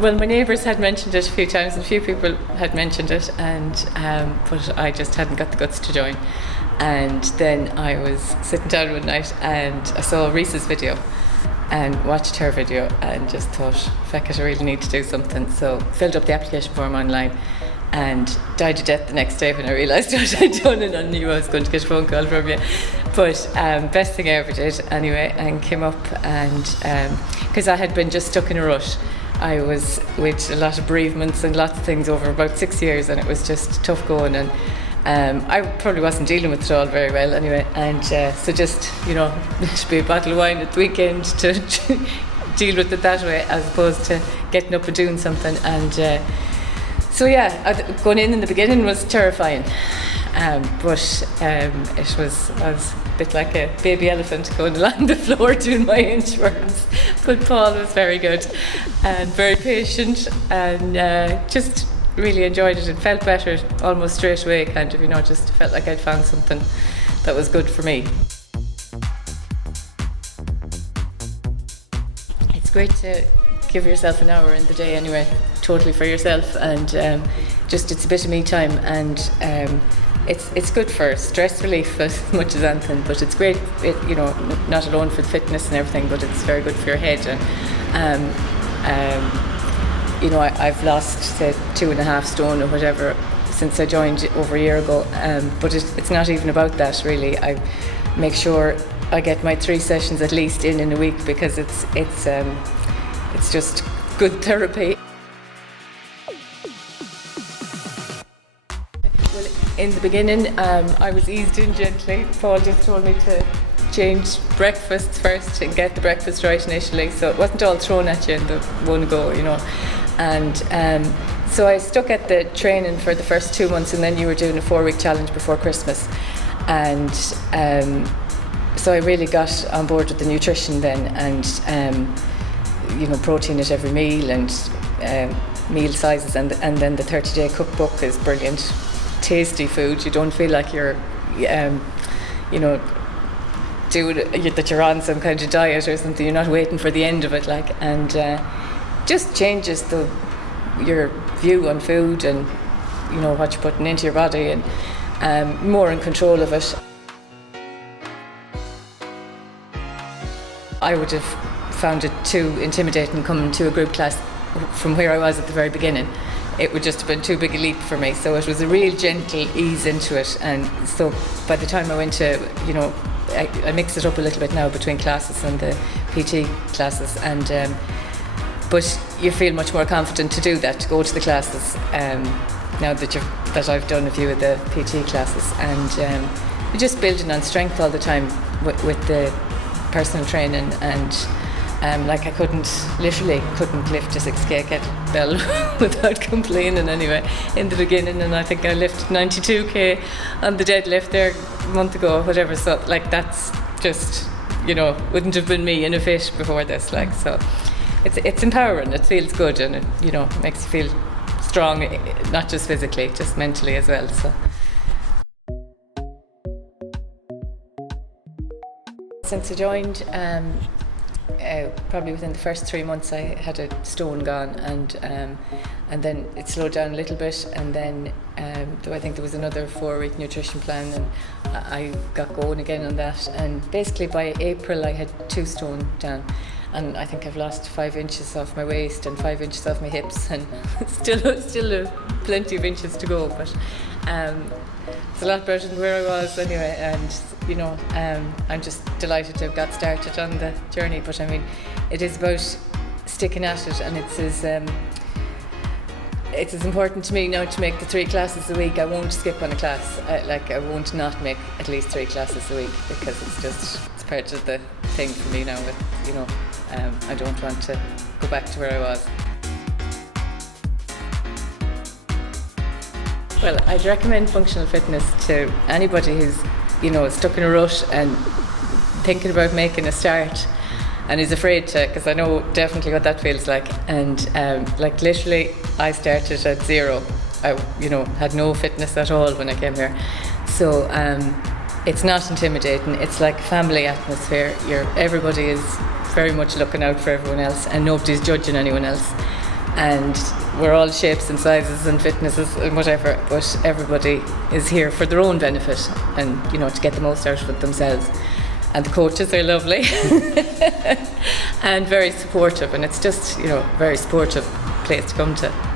Well, my neighbours had mentioned it a few times, and a few people had mentioned it, and but I just hadn't got the guts to join. And then I was sitting down one night and I saw Reese's video and watched her video and just thought, feck it, I really need to do something. So filled up the application form online and died of death the next day when I realised what I'd done, and I knew I was going to get a phone call from you. But best thing I ever did anyway, and came up, and because I had been just stuck in a rut. I was with a lot of bereavements and lots of things over about 6 years, and it was just tough going, and I probably wasn't dealing with it all very well anyway, and so just, it should be a bottle of wine at the weekend to deal with it that way, as opposed to getting up and doing something. And so yeah, going in the beginning was terrifying, but it was a bit like a baby elephant going along the floor doing my inchworms. But Paul was very good and very patient, and just really enjoyed it and felt better almost straight away, kind of, just felt like I'd found something that was good for me. It's great to give yourself an hour in the day anyway, totally for yourself, and just it's a bit of me time, and it's good for stress relief as much as anything, but it's great, not alone for the fitness and everything, but it's very good for your head. And I've lost, say, 2.5 stone or whatever since I joined over a year ago, but it's not even about that really. I make sure I get my 3 sessions at least in a week, because it's just good therapy. Well, in the beginning, I was eased in gently. Paul just told me to change breakfasts first and get the breakfast right initially, so it wasn't all thrown at you in the one go, And so I stuck at the training for the first 2 months, and then you were doing a 4-week challenge before Christmas. And so I really got on board with the nutrition then, and protein at every meal, and meal sizes, and then the 30-day cookbook is brilliant, tasty food. You don't feel like you're that you're on some kind of diet or something. You're not waiting for the end of it, and just changes your view on food, and what you're putting into your body, and more in control of it. I would have found it too intimidating coming to a group class from where I was at the very beginning. It would just have been too big a leap for me, so it was a real gentle ease into it. And so by the time I went to, I mix it up a little bit now between classes and the PT classes, and but you feel much more confident to do that, to go to the classes, now that I've done a few of the PT classes, and you're just building on strength all the time with the personal training. And I literally couldn't lift a 6k kettlebell without complaining anyway in the beginning, and I think I lifted 92k on the deadlift there a month ago or whatever, so that's just, wouldn't have been me in a fit before this, so it's empowering, it feels good, and it makes you feel strong, not just physically, just mentally as well. So since I joined, probably within the first 3 months I had a stone gone, and then it slowed down a little bit, and then I think there was another 4-week nutrition plan, and I got going again on that, and basically by April I had 2 stone down, and I think I've lost 5 inches off my waist and 5 inches off my hips, and still plenty of inches to go, but it's a lot better than where I was anyway, and I'm just delighted to have got started on the journey. But I mean, it is about sticking at it, and it's as important to me now to make the 3 classes a week. I won't skip on a class, I won't not make at least 3 classes a week, because it's part of the thing for me now. I don't want to go back to where I was. Well, I'd recommend functional fitness to anybody who's stuck in a rut and thinking about making a start and is afraid to, because I know definitely what that feels like. And literally I started at 0. I had no fitness at all when I came here, so it's not intimidating. It's like family atmosphere. Everybody is very much looking out for everyone else, and nobody's judging anyone else. and we're all shapes and sizes and fitnesses and whatever, but everybody is here for their own benefit and, you know, to get the most out of it themselves. And the coaches are lovely and very supportive, and it's just, you know, a very supportive place to come to.